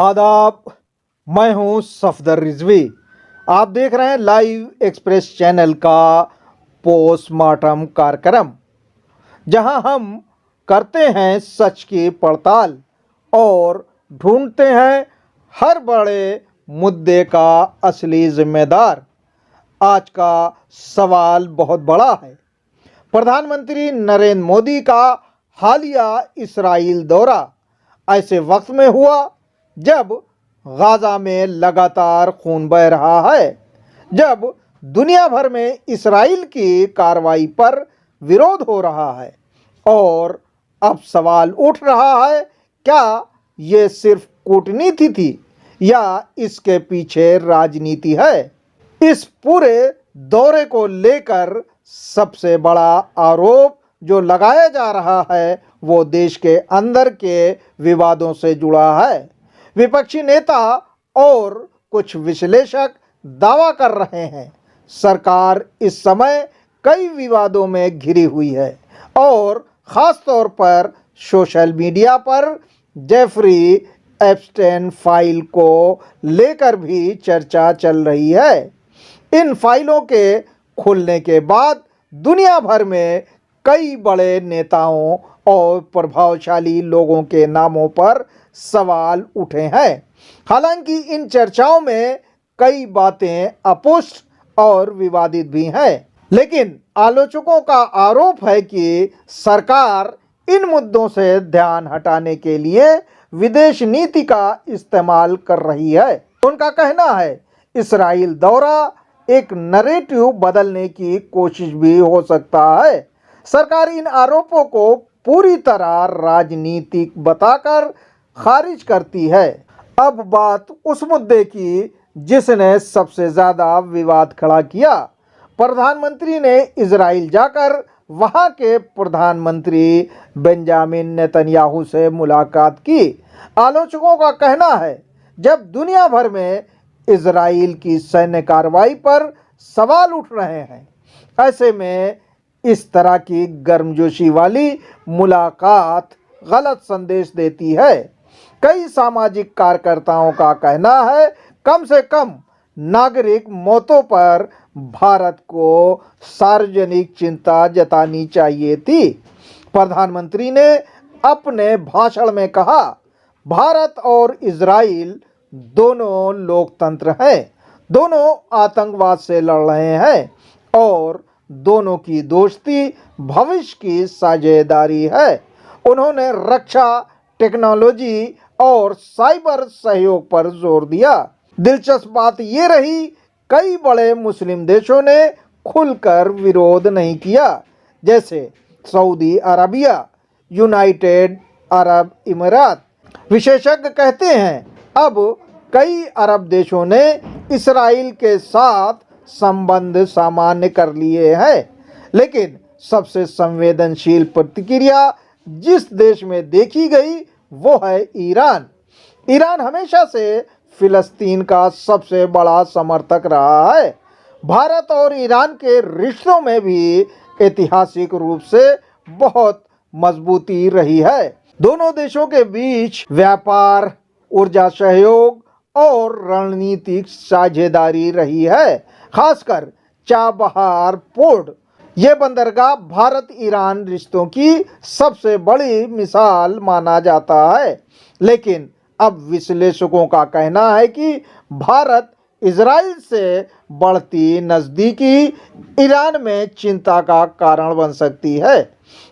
आदाब, मैं हूं सफदर रिजवी। आप देख रहे हैं लाइव एक्सप्रेस चैनल का पोस्टमार्टम कार्यक्रम, जहां हम करते हैं सच की पड़ताल और ढूंढते हैं हर बड़े मुद्दे का असली जिम्मेदार। आज का सवाल बहुत बड़ा है। प्रधानमंत्री नरेंद्र मोदी का हालिया इस्राईल दौरा ऐसे वक्त में हुआ जब गाजा में लगातार खून बह रहा है, जब दुनिया भर में इस्राईल की कार्रवाई पर विरोध हो रहा है और अब सवाल उठ रहा है, क्या ये सिर्फ कूटनीति थी या इसके पीछे राजनीति है। इस पूरे दौरे को लेकर सबसे बड़ा आरोप जो लगाया जा रहा है वो देश के अंदर के विवादों से जुड़ा है। विपक्षी नेता और कुछ विश्लेषक दावा कर रहे हैं सरकार इस समय कई विवादों में घिरी हुई है और ख़ास तौर पर सोशल मीडिया पर जेफरी एप्स्टेन फाइल को लेकर भी चर्चा चल रही है। इन फाइलों के खुलने के बाद दुनिया भर में कई बड़े नेताओं और प्रभावशाली लोगों के नामों पर सवाल उठे हैं। हालांकि इन चर्चाओं में कई बातें अपुष्ट और विवादित भी हैं, लेकिन आलोचकों का आरोप है कि सरकार इन मुद्दों से ध्यान हटाने के लिए विदेश नीति का इस्तेमाल कर रही है। उनका कहना है इस्राईल दौरा एक नैरेटिव बदलने की कोशिश भी हो सकता है। सरकार इन आरोपों को पूरी तरह राजनीतिक बताकर खारिज करती है। अब बात उस मुद्दे की जिसने सबसे ज़्यादा विवाद खड़ा किया। प्रधानमंत्री ने इजराइल जाकर वहां के प्रधानमंत्री बेंजामिन नेतन्याहू से मुलाकात की। आलोचकों का कहना है जब दुनिया भर में इजराइल की सैन्य कार्रवाई पर सवाल उठ रहे हैं, ऐसे में इस तरह की गर्मजोशी वाली मुलाकात गलत संदेश देती है। कई सामाजिक कार्यकर्ताओं का कहना है कम से कम नागरिक मौतों पर भारत को सार्वजनिक चिंता जतानी चाहिए थी। प्रधानमंत्री ने अपने भाषण में कहा, भारत और इजराइल दोनों लोकतंत्र हैं, दोनों आतंकवाद से लड़ रहे हैं और दोनों की दोस्ती भविष्य की साझेदारी है। उन्होंने रक्षा, टेक्नोलॉजी और साइबर सहयोग पर जोर दिया। दिलचस्प बात ये रही, कई बड़े मुस्लिम देशों ने खुलकर विरोध नहीं किया, जैसे सऊदी अरबिया, यूनाइटेड अरब इमारात। विशेषज्ञ कहते हैं अब कई अरब देशों ने इस्राइल के साथ संबंध सामान्य कर लिए हैं, लेकिन सबसे संवेदनशील प्रतिक्रिया जिस देश में देखी गई वो है ईरान। ईरान हमेशा से फिलिस्तीन का सबसे बड़ा समर्थक रहा है। भारत और ईरान के रिश्तों में भी ऐतिहासिक रूप से बहुत मजबूती रही है। दोनों देशों के बीच व्यापार, ऊर्जा सहयोग और रणनीतिक साझेदारी रही है, खासकर चाबहार पोर्ट। ये बंदरगाह भारत ईरान रिश्तों की सबसे बड़ी मिसाल माना जाता है। लेकिन अब विश्लेषकों का कहना है कि भारत इजराइल से बढ़ती नज़दीकी ईरान में चिंता का कारण बन सकती है,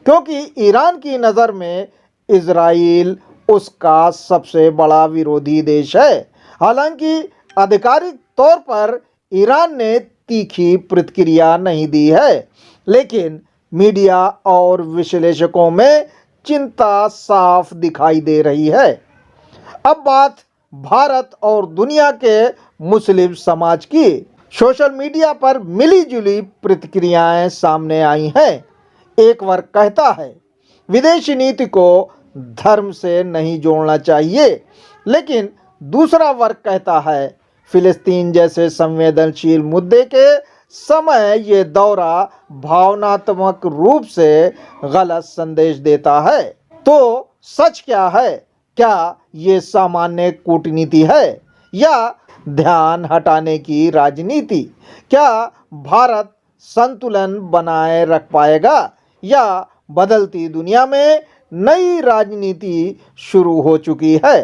क्योंकि ईरान की नज़र में इजराइल उसका सबसे बड़ा विरोधी देश है। हालांकि आधिकारिक तौर पर ईरान ने तीखी प्रतिक्रिया नहीं दी है, लेकिन मीडिया और विश्लेषकों में चिंता साफ दिखाई दे रही है। अब बात भारत और दुनिया के मुस्लिम समाज की। सोशल मीडिया पर मिली-जुली प्रतिक्रियाएं सामने आई हैं। एक वर्ग कहता है विदेशी नीति को धर्म से नहीं जोड़ना चाहिए, लेकिन दूसरा वर्ग कहता है फिलिस्तीन जैसे संवेदनशील मुद्दे के समय ये दौरा भावनात्मक रूप से गलत संदेश देता है। तो सच क्या है? क्या ये सामान्य कूटनीति है या ध्यान हटाने की राजनीति? क्या भारत संतुलन बनाए रख पाएगा या बदलती दुनिया में नई राजनीति शुरू हो चुकी है?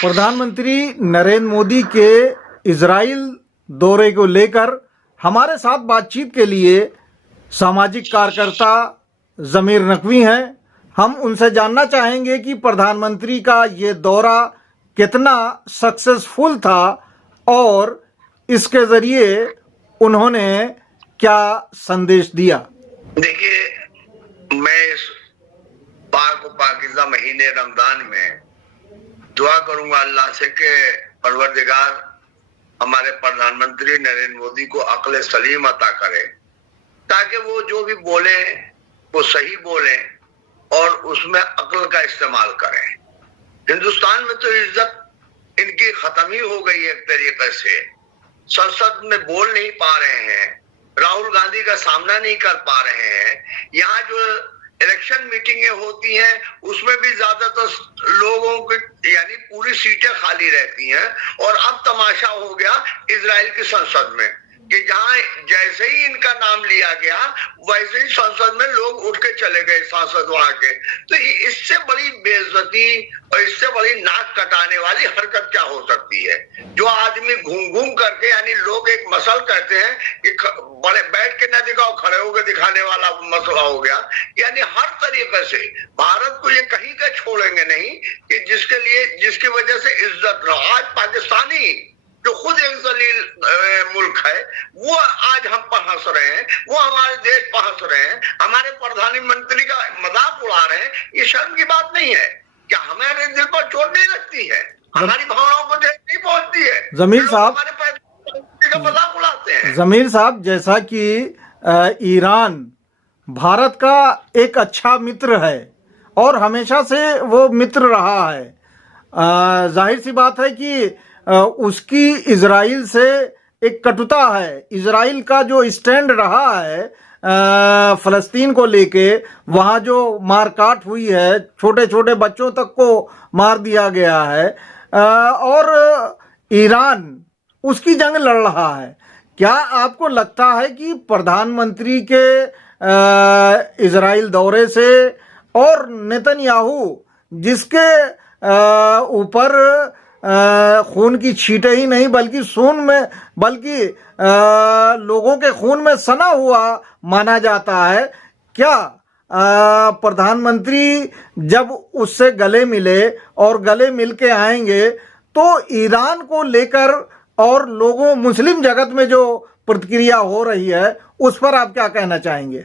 प्रधानमंत्री नरेंद्र मोदी के इजराइल दौरे को लेकर हमारे साथ बातचीत के लिए सामाजिक कार्यकर्ता ज़मीर नकवी हैं। हम उनसे जानना चाहेंगे कि प्रधानमंत्री का ये दौरा कितना सक्सेसफुल था और इसके ज़रिए उन्होंने क्या संदेश दिया। देखिए, मैं इस पाकिज़ा महीने रमजान में दुआ करूंगा अल्लाह से कि परवरदिगार हमारे प्रधानमंत्री नरेंद्र मोदी को अक्ल सलीम अता करे, ताकि वो जो भी बोले वो सही बोले और उसमें अक्ल का इस्तेमाल करें। हिंदुस्तान में तो इज्जत इनकी खत्म ही हो गई है एक तरीके से। संसद में बोल नहीं पा रहे हैं, राहुल गांधी का सामना नहीं कर पा रहे हैं। यहाँ जो इलेक्शन मीटिंगें होती हैं उसमें भी ज्यादातर लोगों के यानी पूरी सीटें खाली रहती हैं। और अब तमाशा हो गया इजराइल की संसद में कि जहां जैसे ही इनका नाम लिया गया वैसे ही संसद में लोग उठ के चले गए, सांसद वहां के। तो इससे बड़ी बेइज्जती और इससे बड़ी नाक कटाने वाली हरकत क्या हो सकती है? जो आदमी घूम घूम करके, यानी लोग एक मसल कहते हैं कि बड़े बैठ के न दिखाओ खड़े होकर दिखाने वाला मसला हो गया। यानी हर तरीके से भारत को ये कहीं का छोड़ेंगे नहीं कि जिसकी वजह से इज्जत न। आज पाकिस्तानी जो खुद एक जलील मुल्क है वो आज हम पर हंस रहे हैं, वो हमारे देश पर हंस रहे हैं, हमारे प्रधानमंत्री का मजाक उड़ा रहे हैं। ये शर्म की बात नहीं है? क्या हमारे दिल पर चोट नहीं लगती है? हमारी भावनाओं को ठेस नहीं पहुंचती है? ज़मीर साहब, हमारे प्रधानमंत्री का मजाक उड़ाते हैं। ज़मीर साहब, जैसा कि ईरान भारत का एक अच्छा मित्र है और हमेशा से वो मित्र रहा है, जाहिर सी बात है कि उसकी इजराइल से एक कटुता है। इजराइल का जो स्टैंड रहा है फ़लस्तीन को लेके, वहाँ जो मारकाट हुई है, छोटे छोटे बच्चों तक को मार दिया गया है और ईरान उसकी जंग लड़ रहा है। क्या आपको लगता है कि प्रधानमंत्री के इजराइल दौरे से और नेतन्याहू जिसके ऊपर खून की छींटें ही नहीं बल्कि लोगों के खून में सना हुआ माना जाता है, क्या प्रधानमंत्री जब उससे गले मिले और गले मिल के आएंगे तो ईरान को लेकर और लोगों मुस्लिम जगत में जो प्रतिक्रिया हो रही है उस पर आप क्या कहना चाहेंगे?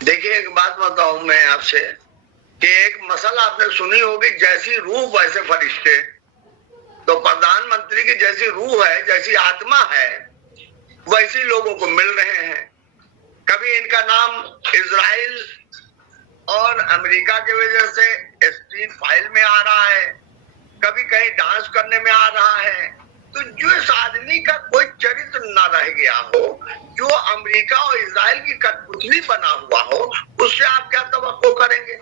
देखिए, एक बात बताऊं मैं आपसे कि एक मसला आपने सुनी होगी, जैसी रूह वैसे फरिश्ते। तो प्रधानमंत्री की जैसी रूह है, जैसी आत्मा है, वैसी लोगों को मिल रहे हैं। कभी इनका नाम इजराइल और अमेरिका की वजह से स्क्रीन फाइल में आ रहा है, कभी कहीं डांस करने में आ रहा है। तो जो इस आदमी का कोई चरित्र ना रह गया हो, जो अमेरिका और इजराइल की कठपुतली बना हुआ हो, उससे आप क्या तवक्को करेंगे?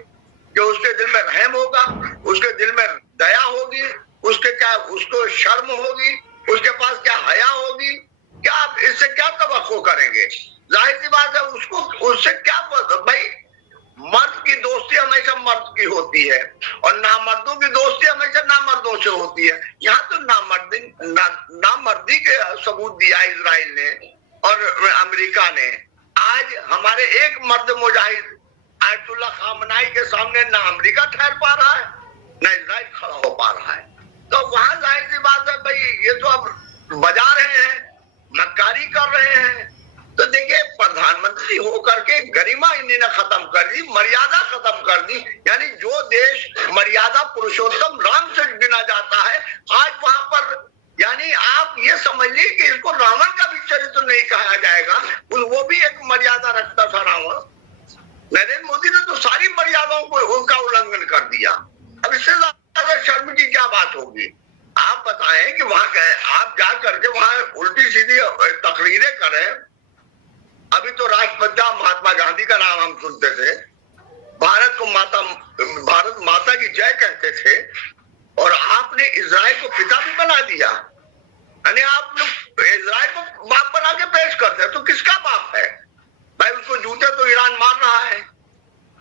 कि उसके दिल में रहम होगा, उसके दिल में दया होगी, उसको शर्म होगी, उसके पास क्या हया होगी? क्या आप इससे क्या तवक्को करेंगे? जाहिर सी बात है उससे क्या भाई, मर्द की दोस्ती हमेशा मर्द की होती है और नामर्दों की दोस्ती हमेशा नामर्दों से होती है। यहाँ तो नामर्दी के सबूत दिया इजराइल ने और अमेरिका ने। आज हमारे एक मर्द मुजाहिद आयतुल्लाह खामनाई के सामने ना अमेरिका ठहर पा रहा है, ना इजराइल खड़ा हो पा रहा है। तो वहां जाहिर सी बात है भाई, ये तो अब बजा रहे हैं, मक्कारी कर रहे हैं। तो देखिए, प्रधानमंत्री होकर के गरिमा इन्होंने खत्म कर दी, मर्यादा खत्म कर दी। यानी जो देश मर्यादा पुरुषोत्तम राम से गिना जाता है, आज वहां पर यानी रावण का भी चरित्र नहीं कहा जाएगा, वो भी एक मर्यादा रखता था रावण। नरेंद्र मोदी ने तो सारी मर्यादाओं को उनका उल्लंघन कर दिया। अब इससे ज्यादा शर्म की क्या बात होगी? आप बताएं कि वहां गए, आप जा करके वहां उल्टी सीधी तकरीरें करें। अभी तो राष्ट्रपिता महात्मा गांधी का नाम हम सुनते थे, भारत माता की जय कहते थे, और आपने इजराइल को पिता भी बना दिया। यानी आप लोग इजराइल को बाप बना के पेश करते हैं, तो किसका बाप है भाई? उसको जूते तो ईरान मार रहा है।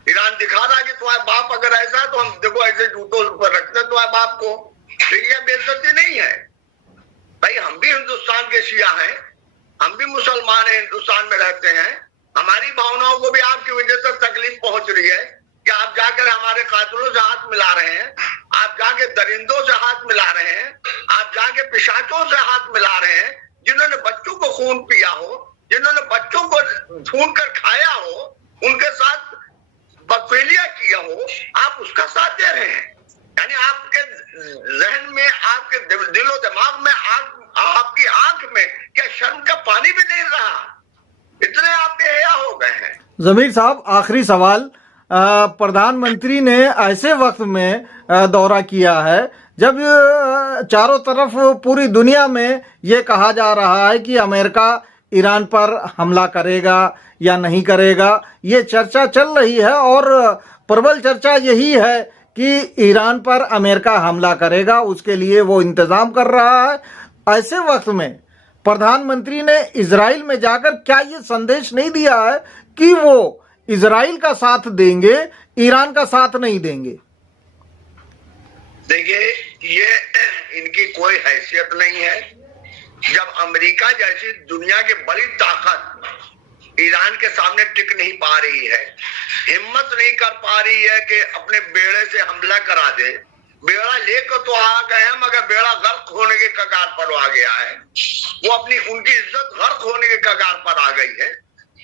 ईरान दिखा रहा है कि तुम्हारा बाप अगर ऐसा है तो हम देखो ऐसे जूतों पर रखते हैं तुम्हारे बाप को। लेकिन यह बेइज्जती नहीं है भाई। हम भी हिंदुस्तान के शिया हैं, हम भी मुसलमान हैं, हिंदुस्तान में रहते हैं। हमारी भावनाओं को भी आपकी वजह से तकलीफ पहुंच रही है कि आप जाकर हमारे कातिलों से हाथ मिला रहे हैं, आप जाके दरिंदों से हाथ मिला रहे हैं, आप जाके पिशाचों से हाथ मिला रहे हैं, जिन्होंने बच्चों को खून पिया हो, जिन्होंने बच्चों को भून कर खाया हो, उनके साथ बकवेलिया किया हो, आप उसका साथ दे रहे हैं। यानी आपके जहन में, आपके दिलो दिमाग में, आपकी आंख में क्या शर्म का पानी भी नहीं रहा? इतने आप बेहया हो गए हैं। जमीर साहब, आखिरी सवाल। प्रधानमंत्री ने ऐसे वक्त में दौरा किया है जब चारों तरफ पूरी दुनिया में ये कहा जा रहा है कि अमेरिका ईरान पर हमला करेगा या नहीं करेगा। ये चर्चा चल रही है और प्रबल चर्चा यही है कि ईरान पर अमेरिका हमला करेगा, उसके लिए वो इंतजाम कर रहा है। ऐसे वक्त में प्रधानमंत्री ने इजराइल में जाकर क्या ये संदेश नहीं दिया है कि वो इजराइल का साथ देंगे, ईरान का साथ नहीं देंगे? देखिए, ये इनकी कोई हैसियत नहीं है। जब अमेरिका जैसी दुनिया की बड़ी ताकत ईरान के सामने टिक नहीं पा रही है, हिम्मत नहीं कर पा रही है कि अपने बेड़े से हमला करा दे। बेड़ा लेकर तो आ गए हैं, मगर बेड़ा गर्क होने के कगार पर आ गया है। वो अपनी उनकी इज्जत गर्क होने के कगार पर आ गई है।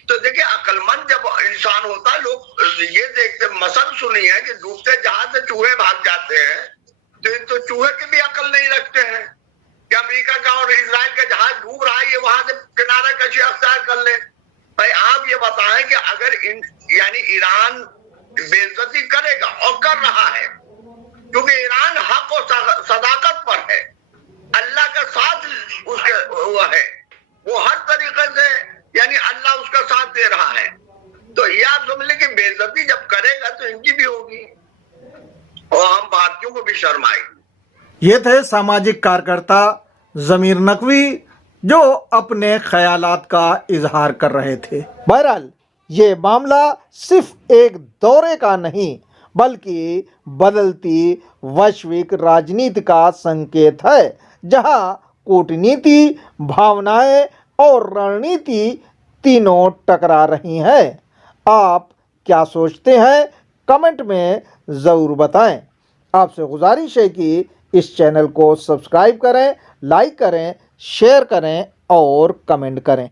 तो देखिए, अक्लमंद जब इंसान होता है, लोग ये देखते, मसल सुनी है कि डूबते जहाज से चूहे भाग जाते हैं, तो चूहे की भी अकल नहीं रखते हैं कि अमेरिका का और इजराइल का जहाज डूब रहा है, ये वहां से किनारा कशी अख्तियार कर ले। भाई आप ये बताएं कि अगर यानी ईरान बेइज्जती करेगा, और कर रहा है, क्योंकि ईरान हक और सदाकत पर है, अल्लाह का साथ उसके हुआ है, वो हर तरीके से यानी अल्लाह उसका साथ दे रहा है। तो ये आप समझ लें कि बेइज्जती जब करेगा तो इनकी भी होगी, और हम भारतीयों को भी शर्म आएगी। ये थे सामाजिक कार्यकर्ता जमीर नकवी, जो अपने ख्यालात का इजहार कर रहे थे। बहरहाल ये मामला सिर्फ एक दौरे का नहीं, बल्कि बदलती वैश्विक राजनीति का संकेत है, जहां कूटनीति, भावनाएं और रणनीति तीनों टकरा रही हैं। आप क्या सोचते हैं? कमेंट में ज़रूर बताएं। आपसे गुजारिश है कि इस चैनल को सब्सक्राइब करें, लाइक करें, शेयर करें और कमेंट करें।